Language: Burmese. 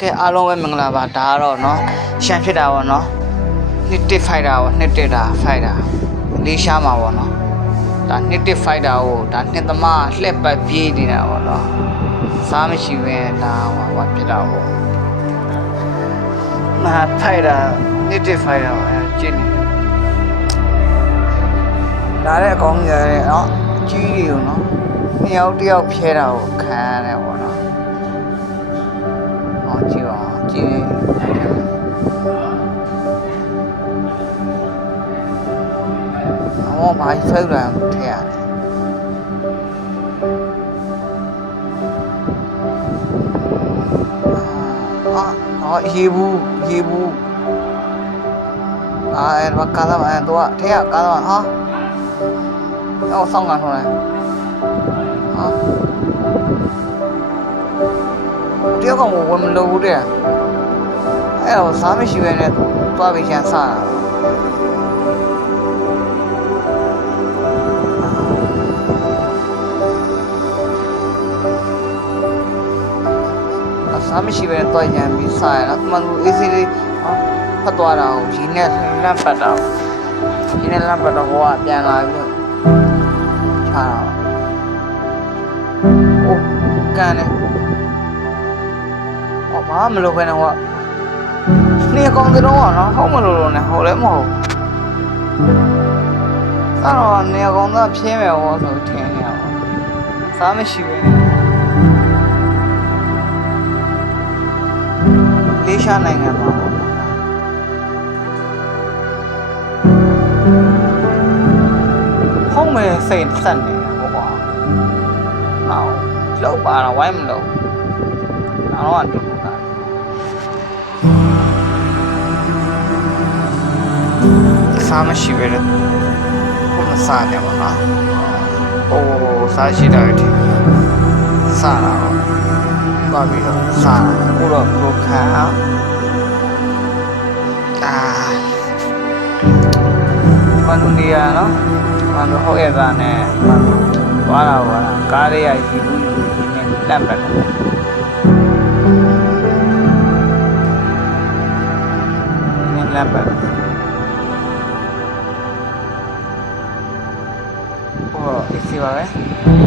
ကဲအားလုံးပဲမင်္ဂလာပါဒါကတော့เนาะရှမ်းဖြစ်တာပေါ့เนาะနှစ်တစ်ဖိုက်တာပေါ့နှစ်တစ်တာဖိုက်တာလေးရှားမှာပေါ့เนาะဒါနှစ်တစ်ဖိုက်တာကိုဒါနှစ်သမားလှက်ပတ်ပြေးနေတာပေါ့เนาะစားမရှိဘဲဒါဟောဖြစ်တာပေါ့မာဖိုက်တာနှစ်တစ်ဖိုက်တာအဲကျင်းနေဒါလည်းအကောင်းကြီးရတယ်เนาะကြီးတွေကိုเนาะနှစ်ယောက်တစ်ယောက်ဖျဲတာကိုခံရတယ်ပေါ့เนาะကြည့်ပါကြည့်အော်ဘာဖက်လာထဲရတယ်အော်ရေဘူးအဲ့ဘာကားလာအဲ့တော့ထဲကကားလာဟာအော်ဆောင်းကန်ထော်လဲဟာတယောက်ကဝင်မလို့ဘူးတဲ့အဲ့တော့စားမရှိဘဲနဲ့သွားပြီးချမ်းစားတာစားမရှိဘဲနဲ့သွားချမ်းပြီးစားရတာမှန်လို့အေးစေးလေးဖတ်သွားတာကိုရင်းနဲ့လမ်းပတ်တာရင်းနဲ့လမ်းပတ်တော့ဟိုကပြန်လာပြီးတော့ချာတာအိုးကန်နေဘာမလုပ်ဘဲနဲ့ဟိုကနေကောင်းတဲ့တော့နော်ဟုတ်မလို့လို့နဲ့ဟိုလည်းမဟုတ်အဲ့တော့နေကောင်းသားဖြင်းမယ်ဟောဆိုထင်နေရပါစားမရှိပဲလေးရှားနိုင်ငံမှာပေါ့ဟုတ်မယ်စိတ်ဆက်နေဟောပါနောက်လောက်ပါတော့ဝိုင်းမလို့တော့တူတာစားမရှိပဲလေဘုမစားနေပါလားโอ้စားရှိတာတည်းစားတာတော့ပါပြီးတော့စားကိုတော့ဘုခါမနုနေရနော်မနုဟုတ်ရဲ့သားနဲ့မနုသွားတာပါကားလေးရရှိဘူးနဲ့လက်ပတ်လမ်းပတ်ဟောအစီပါပဲ